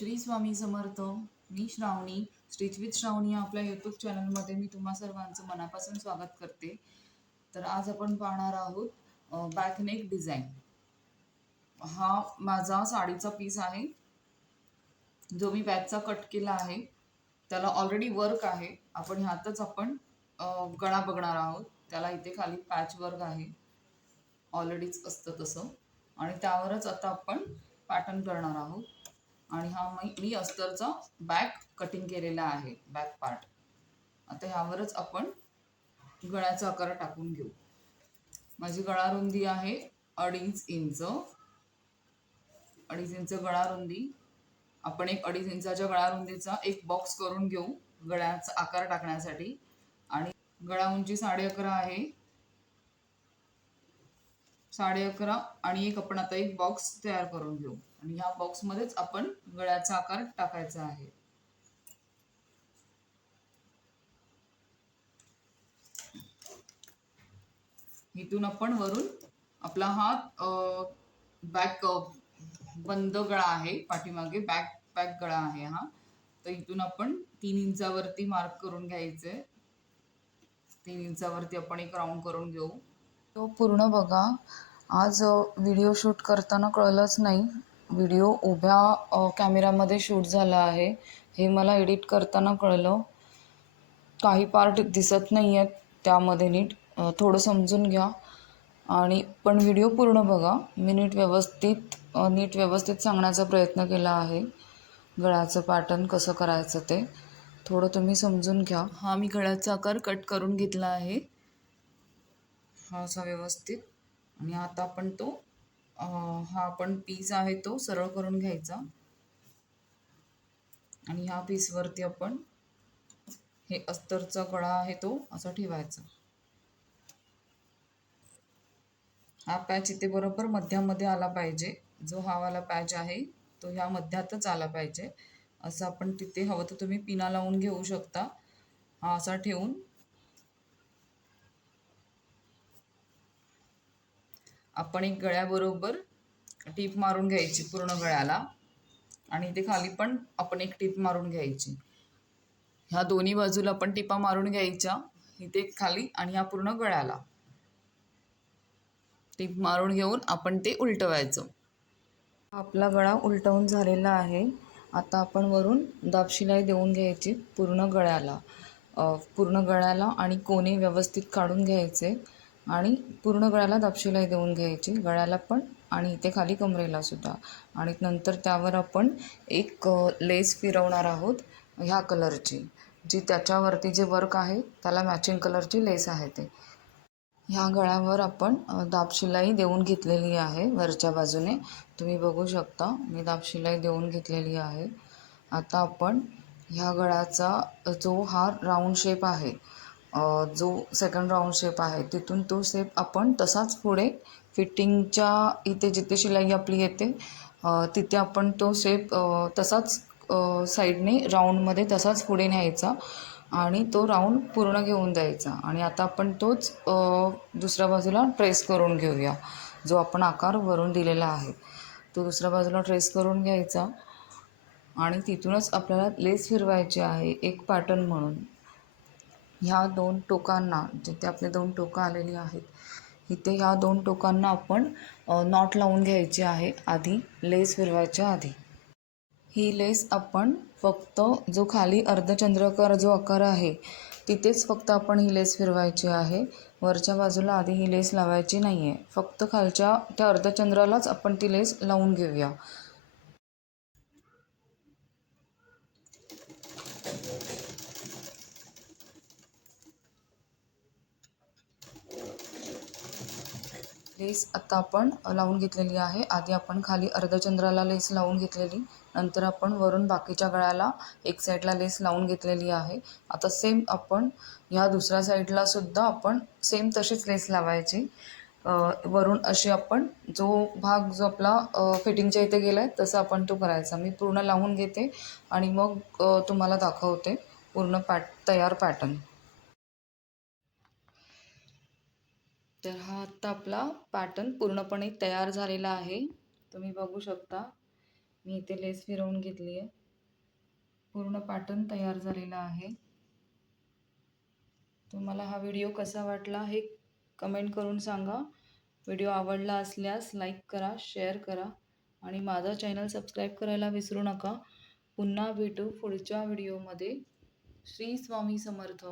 श्री स्वामी समर्थ. मी Shravani, stitch with Shravani या आपल्या यूट्यूब चॅनलमध्ये मी तुम्हा सर्वांचं मनापासून स्वागत करते. तर आज आपण पाहणार आहोत बॅकनेक डिझाईन. हा माझा साडीचा पीस आहे जो मी बॅकचा कट केला आहे. त्याला ऑलरेडी वर्क आहे. आपण ह्यातच आपण गळा बघणार आहोत. त्याला इथे खाली पॅच वर्क आहे, ऑलरेडीच असतं तसं, आणि त्यावरच आता आपण पॅटर्न करणार आहोत. आणि हा मी अस्तरचा बॅक कटिंग केलेला आहे, बॅक पार्ट. आता ह्यावरच आपण गळ्याचा आकार टाकून घेऊ. माझी गळा रुंदी आहे 2.5 इंच. 2.5 इंच गळा रुंदी. आपण एक 2.5 इंचाच्या गळा रुंदीचा एक बॉक्स करून घेऊ गळ्याचा आकार टाकण्यासाठी. आणि गळा उंची 11.5 आहे. 11.5 आणि आपण आता एक बॉक्स तयार करून घेऊ आणि ह्या बॉक्समध्येच आपण गळ्याचा आकार टाकायचा आहे. इथून आपण वरून आपला हा बॅक बंद गळा आहे, पाठीमागे बॅक गळा आहे हा. तर इथून आपण 3 इंचावरती मार्क करून घ्यायचंय. 3 इंचावरती आपण एक राऊंड करून घेऊ. तो पूर्ण बघा. आज व्हिडिओ शूट करताना कळलंच नाही, व्हिडिओ उभ्या कॅमेरामध्ये शूट झाला आहे. हे मला एडिट करताना कळलं. काही पार्ट दिसत नाही आहेत त्यामध्ये नीट, थोडं समजून घ्या. आणि पण व्हिडिओ पूर्ण बघा. मी नीट व्यवस्थित सांगण्याचा प्रयत्न केला आहे. गळ्याचं पॅटर्न कसं करायचं ते थोडं तुम्ही समजून घ्या. हा मी गळ्याचा आकार कट करून घेतला आहे, हा असा व्यवस्थित. आणि आता आपण तो हा आपण पीस आहे तो सरळ करून घ्यायचा आणि ह्या पीसवरती आपण हे अस्तरचा गळा आहे तो असा ठेवायचा. हा पॅच इथे बरोबर मध्यामध्ये आला पाहिजे. जो हा वाला पॅच आहे तो ह्या मध्यातच आला पाहिजे. असं आपण तिथे हवं तर तुम्ही पिना लावून घेऊ शकता. हा असा ठेवून आपण एक गळ्याबरोबर टीप मारून घ्यायची पूर्ण गळ्याला. आणि इथे खाली पण आपण एक टीप मारून घ्यायची. ह्या दोन्ही बाजूला आपण टिपा मारून घ्यायच्या, इथे खाली आणि ह्या पूर्ण गळ्याला टीप मारून घेऊन आपण ते उलटवायचं. आपला गळा उलटवून झालेला आहे. आता आपण वरून दाबशिलाई देऊन घ्यायची पूर्ण गळ्याला आणि कोने व्यवस्थित काढून घ्यायचे आणि पूर्ण गळ्याला दाबशिलाई देऊन घ्यायची, गळ्याला पण आणि इथे खाली कमरेला सुद्धा. आणि नंतर त्यावर आपण एक लेस फिरवणार आहोत ह्या कलरची, जी त्याच्यावरती जे वर्क आहे त्याला मॅचिंग कलरची लेस आहे ते. ह्या गळ्यावर आपण दाबशिलाई देऊन घेतलेली आहे वरच्या बाजूने, तुम्ही बघू शकता. मी दाबशिलाई देऊन घेतलेली आहे. आता आपण ह्या गळ्याचा जो हा राऊंड शेप आहे, जो सेकंड राऊंड शेप आहे, तिथून तो शेप आपण तसाच पुढे फिटिंगच्या इथे जिथे शिलाई आपली येते तिथे आपण तो शेप तसाच साईडने राऊंडमध्ये तसाच पुढे न्यायचा आणि तो राऊंड पूर्ण घेऊन द्यायचा. आणि आता आपण तोच दुसऱ्या बाजूला ट्रेस करून घेऊया. जो आपण आकार वरून दिलेला आहे तो दुसऱ्या बाजूला ट्रेस करून घ्यायचा आणि तिथूनच आपल्याला लेस फिरवायची आहे एक पॅटर्न म्हणून. ह्या 2 टोकांना, जिथे आपले 2 टोकं आलेली आहेत, इथे ह्या 2 टोकांना आपण नॉट लावून घ्यायची आहे आधी, लेस फिरवायच्या आधी. ही लेस आपण फक्त जो खाली अर्धचंद्राकार जो आकार आहे तिथेच फक्त आपण ही लेस फिरवायची आहे. वरच्या बाजूला आधी ही लेस लावायची नाही आहे. फक्त खालच्या त्या अर्धचंद्रालाच आपण ती लेस लावून घेऊया. लेस आता आपण लावून घेतलेली आहे. आधी आपण खाली अर्धचंद्राला लेस लावून घेतलेली, नंतर आपण वरून बाकीच्या गळ्याला एक साईडला लेस लावून घेतलेली आहे. आता सेम आपण ह्या दुसऱ्या साईडला सुद्धा आपण सेम तशीच लेस लावायची. वरून अशी आपण जो भाग जो आपला फिटिंगच्या इथे गेला आहे तसं आपण तो करायचा. मी पूर्ण लावून घेते आणि मग तुम्हाला दाखवते पूर्ण तयार पॅटर्न. तर हा आत्ता आपला पॅटर्न पूर्णपणे तयार झालेला आहे, तुम्ही बघू शकता. मी इथे लेस फिरवून घेतली आहे. पूर्ण पॅटर्न तयार झालेला आहे. तुम्हाला हा व्हिडिओ कसा वाटला हे कमेंट करून सांगा. व्हिडिओ आवडला असल्यास लाईक करा, शेअर करा आणि माझा चॅनल सबस्क्राईब करायला विसरू नका. पुन्हा भेटू पुढच्या व्हिडिओमध्ये. श्री स्वामी समर्थ.